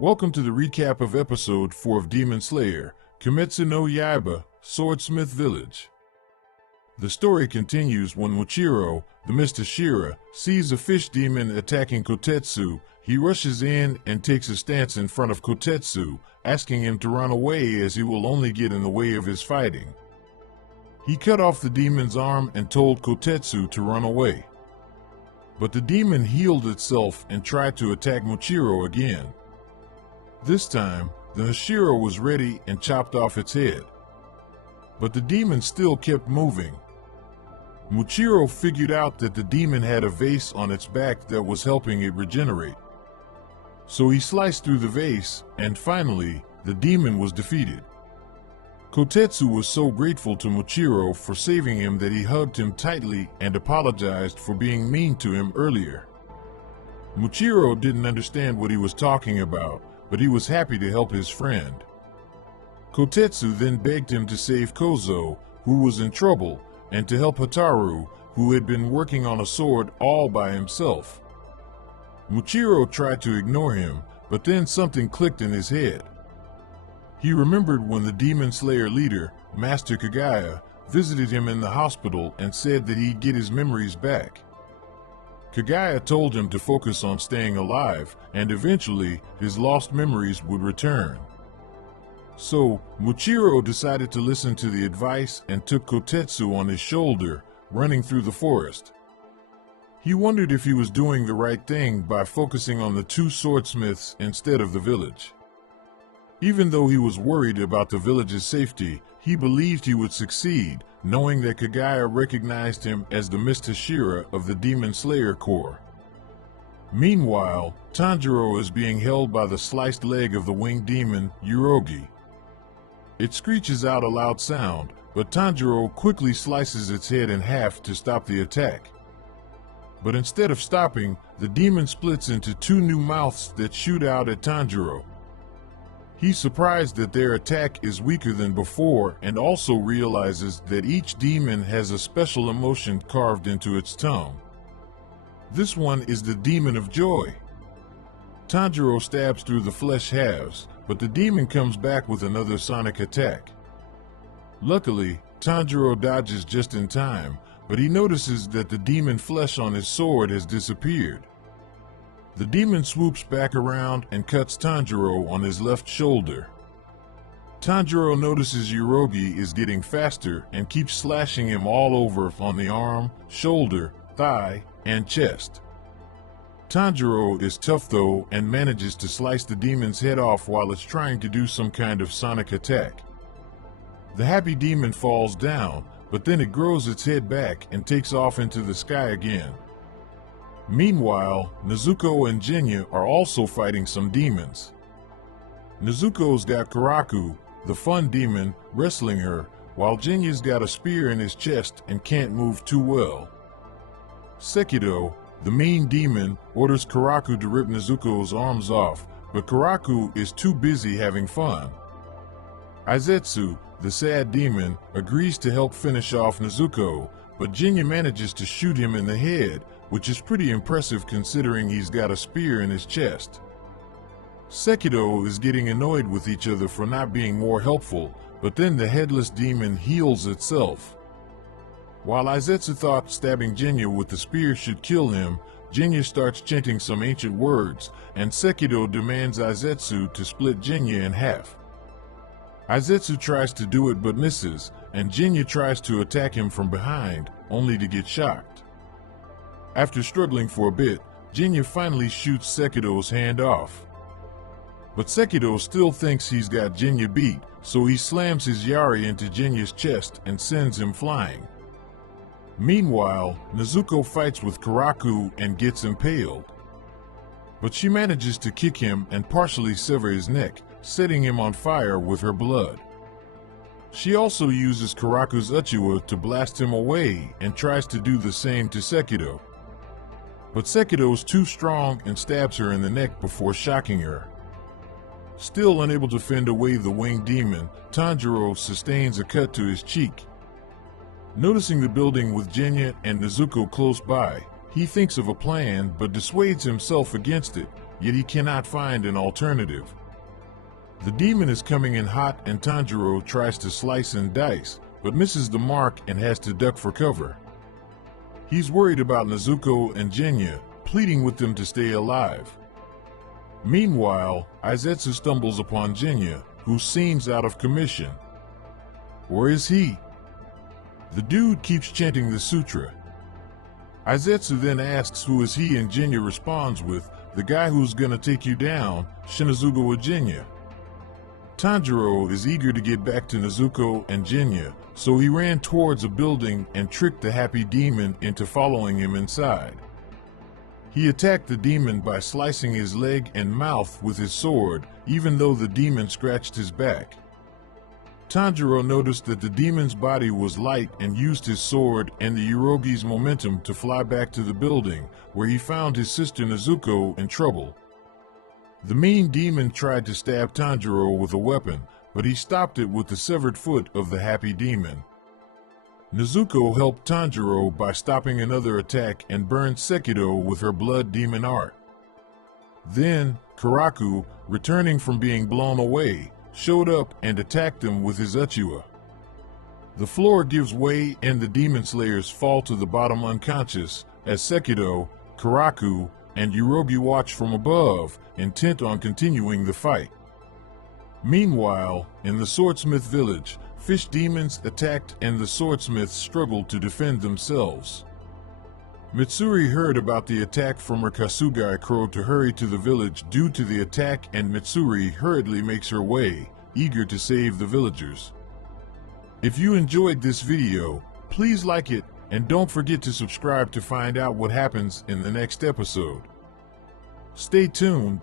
Welcome to the recap of episode 4 of Demon Slayer, Kimetsu no Yaiba Swordsmith Village. The story continues when Muichiro, the Mr. Hashira, sees a fish demon attacking Kotetsu. He rushes in and takes a stance in front of Kotetsu, asking him to run away as he will only get in the way of his fighting. He cut off the demon's arm and told Kotetsu to run away. But the demon healed itself and tried to attack Muichiro again. This time, the Hashira was ready and chopped off its head. But the demon still kept moving. Muichiro figured out that the demon had a vase on its back that was helping it regenerate. So he sliced through the vase, and finally, the demon was defeated. Kotetsu was so grateful to Muichiro for saving him that he hugged him tightly and apologized for being mean to him earlier. Muichiro didn't understand what he was talking about, but he was happy to help his friend. Kotetsu then begged him to save Kozo, who was in trouble, and to help Hataru, who had been working on a sword all by himself. Muichiro tried to ignore him, but then something clicked in his head. He remembered when the Demon Slayer leader, Master Kagaya, visited him in the hospital and said that he'd get his memories back. Kagaya told him to focus on staying alive, and eventually his lost memories would return. So, Muichiro decided to listen to the advice and took Kotetsu on his shoulder, running through the forest. He wondered if he was doing the right thing by focusing on the two swordsmiths instead of the village. Even though he was worried about the village's safety, he believed he would succeed, knowing that Kagaya recognized him as the Mr. Hashira of the Demon Slayer Corps. Meanwhile, Tanjiro is being held by the sliced leg of the winged demon, Yurogi. It screeches out a loud sound, but Tanjiro quickly slices its head in half to stop the attack. But instead of stopping, the demon splits into two new mouths that shoot out at Tanjiro. He's surprised that their attack is weaker than before and also realizes that each demon has a special emotion carved into its tongue. This one is the demon of joy. Tanjiro stabs through the flesh halves, but the demon comes back with another sonic attack. Luckily, Tanjiro dodges just in time, but he notices that the demon flesh on his sword has disappeared. The demon swoops back around and cuts Tanjiro on his left shoulder. Tanjiro notices Yurogi is getting faster and keeps slashing him all over on the arm, shoulder, thigh, and chest. Tanjiro is tough though and manages to slice the demon's head off while it's trying to do some kind of sonic attack. The happy demon falls down, but then it grows its head back and takes off into the sky again. Meanwhile, Nezuko and Jinya are also fighting some demons. Nezuko's got Karaku, the fun demon, wrestling her, while Jinya's got a spear in his chest and can't move too well. Sekido, the mean demon, orders Karaku to rip Nezuko's arms off, but Karaku is too busy having fun. Aizetsu, the sad demon, agrees to help finish off Nezuko, but Jinya manages to shoot him in the head, which is pretty impressive considering he's got a spear in his chest. Sekido is getting annoyed with each other for not being more helpful, but then the headless demon heals itself. While Aizetsu thought stabbing Jinya with the spear should kill him, Jinya starts chanting some ancient words, and Sekido demands Aizetsu to split Jinya in half. Aizetsu tries to do it but misses, and Jinya tries to attack him from behind, only to get shocked. After struggling for a bit, Jinya finally shoots Sekido's hand off. But Sekido still thinks he's got Jinya beat, so he slams his Yari into Jinya's chest and sends him flying. Meanwhile, Nezuko fights with Karaku and gets impaled. But she manages to kick him and partially sever his neck, setting him on fire with her blood. She also uses Karaku's Uchiwa to blast him away and tries to do the same to Sekido. But Sekido is too strong and stabs her in the neck before shocking her. Still unable to fend away the winged demon, Tanjiro sustains a cut to his cheek. Noticing the building with Jinya and Nezuko close by, he thinks of a plan but dissuades himself against it, yet he cannot find an alternative. The demon is coming in hot and Tanjiro tries to slice and dice, but misses the mark and has to duck for cover. He's worried about Nezuko and Genya, pleading with them to stay alive. Meanwhile, Izetsu stumbles upon Genya, who seems out of commission. Or is he? The dude keeps chanting the sutra. Izetsu then asks who is he and Genya responds with, "The guy who's gonna take you down, Shinazuga wa Genya." Tanjiro is eager to get back to Nezuko and Genya, so he ran towards a building and tricked the happy demon into following him inside. He attacked the demon by slicing his leg and mouth with his sword, even though the demon scratched his back. Tanjiro noticed that the demon's body was light and used his sword and the Yurogi's momentum to fly back to the building, where he found his sister Nezuko in trouble. The mean demon tried to stab Tanjiro with a weapon, but he stopped it with the severed foot of the happy demon. Nezuko helped Tanjiro by stopping another attack and burned Sekiro with her blood demon art. Then, Karaku, returning from being blown away, showed up and attacked him with his Uchiwa. The floor gives way and the demon slayers fall to the bottom unconscious, as Sekiro, Karaku, and Yurogi watch from above, intent on continuing the fight. Meanwhile, in the Swordsmith Village, fish demons attacked and the swordsmiths struggled to defend themselves. Mitsuri heard about the attack from her Kasugai crow to hurry to the village due to the attack, and Mitsuri hurriedly makes her way, eager to save the villagers. If you enjoyed this video, please like it and don't forget to subscribe to find out what happens in the next episode. Stay tuned